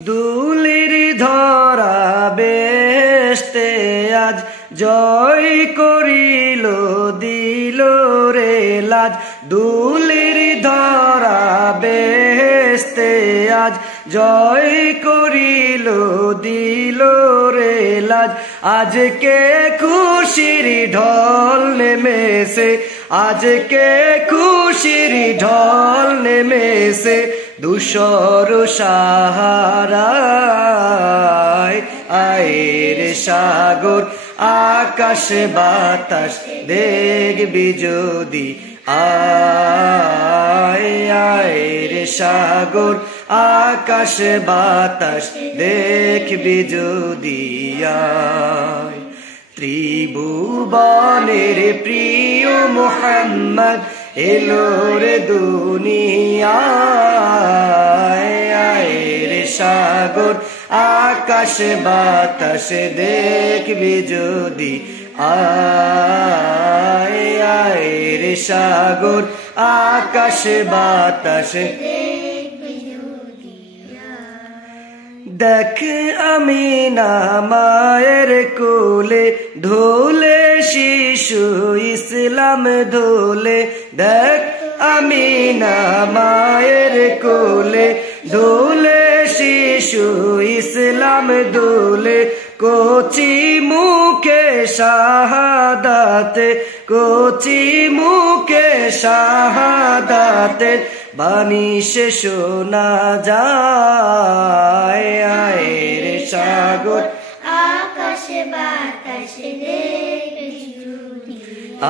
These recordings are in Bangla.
দুলির ধরা বেস্তে আজ জয় করিল দিল রে লাজ। দুলির ধরা বেস্তে আজ জয় করিল দিল রে লাজ। আজকে খুশির ঢল নেমেছে, আজকে খুশির ঢল নেমেছে দুশর সাহারায়। আয়ের সাগর আকাশ বাতাস দেখবি যদি আয়। আয়ের সাগর আকাশ বাতাস দেখবি যদি আয়। ত্রিভুবনের প্রিয় মুহাম্মদ এলো রে দুনিয়ায়। আয়ের সাগর আকাশ বাতাস দেখবি যদি আয়। আয়ের সাগর আকাশ বাতাস দেখ আমিনা মায়ের কোলে ধোলে শিশু ইসলাম ধোলে। দেখ আমিনা মায়ের কোলে ধোলে শিশু ইসলাম দোলে। কোচি মুখে শাহাদাতে, কোচি মুখে শাহাদাতে বাণী সে শোনা যায়। আয়ের সাগর আকাশ বাতাস দেখবি যদি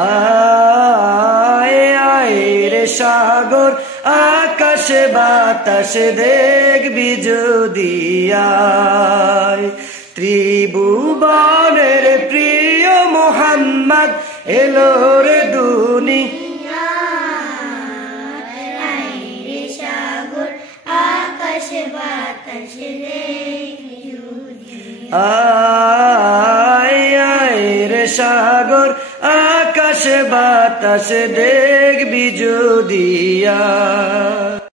আয়। আয়ের সাগর আকাশ বাতাস দেখবি যদি আয়। ত্রিভুবনের প্রিয় মুহাম্মদ এলো রে আয়ের সাগর আকাশ বাতাস দেখবি যদি আয়। আয়ের সাগর আকাশ বাতাস দেখবি যদি আয়।